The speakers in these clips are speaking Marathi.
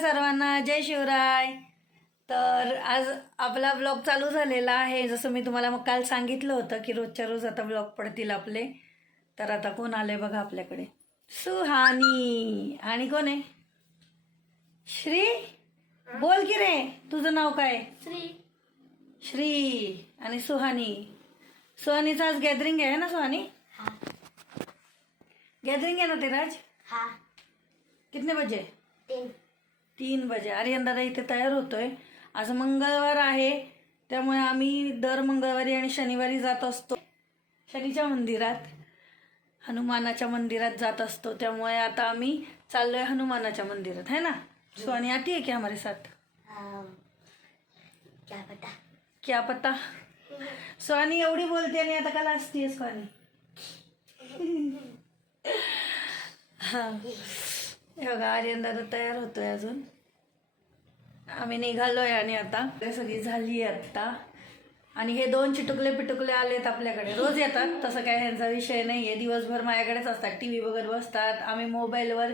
सर्वांना जय शिवराय. तर आज आपला ब्लॉग चालू झालेला आहे. जसं मी तुम्हाला मग काल सांगितलं होतं की रोजच्या रोज आता ब्लॉग पडतील आपले. तर आता कोण आले बघा आपल्याकडे, सुहानी. आणि कोण आहे? श्री. बोल की रे, तुझं नाव काय? श्री आणि सुहानी. सुहानीचं आज गॅदरिंग आहे ना सुहानी? गैदरिंग है ना तेरा आज? हाँ. कितने बजे? 3 बजे. आर्यन दादा इथे तयार होतोय. आज मंगळवार आहे त्यामुळे आम्ही दर मंगळवारी आणि शनिवारी जात असतो शनीच्या मंदिरात, हनुमानाच्या मंदिरात जात असतो. त्यामुळे आता आम्ही चाललोय हनुमानाच्या मंदिरात, है ना? सुहानी आती है क्या हमारे साथ? क्या पता. सुहानी एवढी बोलते आणि आता का लाजतीये सुहानी? हा बघा आर्यन दादा तयार होतोय. अजून आम्ही निघालोय आणि आता सगळी झाली आता. आणि हे 2 चिटुकले पिटुकले आलेत आपल्याकडे. रोज येतात, तसं काय ह्यांचा विषय नाही आहे. दिवसभर माझ्याकडेच असतात, टी व्ही बघत बसतात. आम्ही मोबाईलवर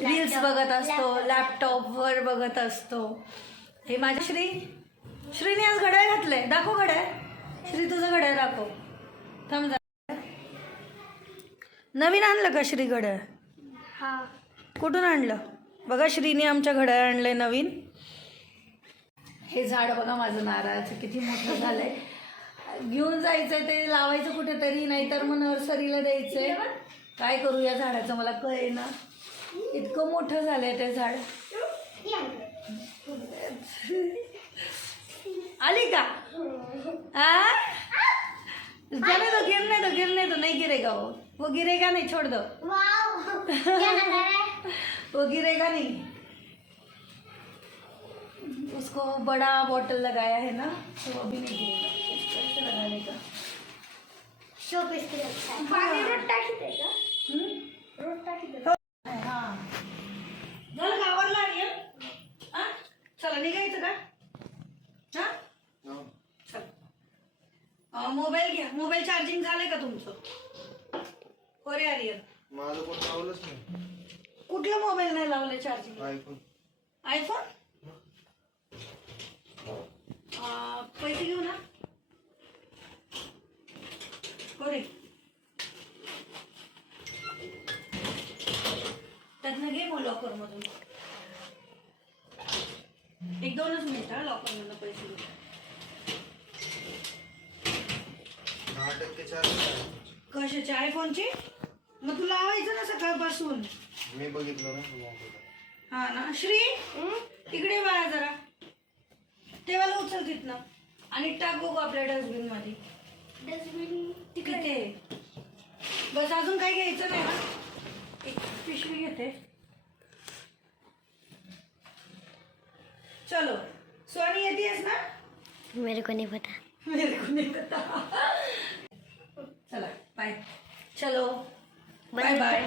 रील्स बघत असतो, लॅपटॉपवर बघत असतो. हे माझ्या श्रीने आज घड्याळ घातलंय. दाखव घड्याळ. श्री तुझं घड्याळ दाखव. थांब. नवीन आणलं का श्री घड्याळ? हा. कुठून आणलं? बघा श्रीने आमच्या घड्याळ आणलंय नवीन. हे झाड बघा माझं नारळाचं किती मोठं झालंय. घेऊन जायचंय ते लावायचं कुठेतरी, नाहीतर मग नर्सरीला द्यायचंय. काय करू या झाडाचं मला कळेना. इतकं मोठं झालंय ते झाड. आली का? गिरने दो नहीं गिरेगा वो गिरेगा नहीं, छोड़ दो. वो गिरेगा नहीं. उसको बड़ा बॉटल लगाया है ना, तो वो भी नहीं गिरेगा. कैसे लगाने का? शोपीस के अच्छा है. पानी रोट टाकते का? रोट टाकते. हां. झालं का? आवरलं आणि हां चला निघायचं का? हां चल. मोबाईल घ्या. मोबाईल चार्जिंग झालंय का तुमचं? हो रे आर्यन. माझं कोण लावलंच नाही. कुठलं मोबाईल नाही लावलंय चार्जिंग? आयफोन. पैसे घेऊ ना. हो रे, त्यातनं घे मग लॉकर मधून. 1-2च मिनिट. लॉकर मधून पैसे घेऊ. 10% चार्ज. कशाचे? आयफोनचे? मग तू लावायचं ना सकाळपासून. मी बघितलं ना. हा ना. श्री तिकडे बाळा जरा. तेव्हाला उचल तिथनं आणि टाक बघू आपल्या डस्टबिन मध्ये. डस्टबिन तिकडे बस. अजून काही घ्यायचं नाही ना. एक पिशवी घेते. चलो सुहानी येतेस ना? मेरे को नहीं पता. चला बाय. चलो बाय बाय.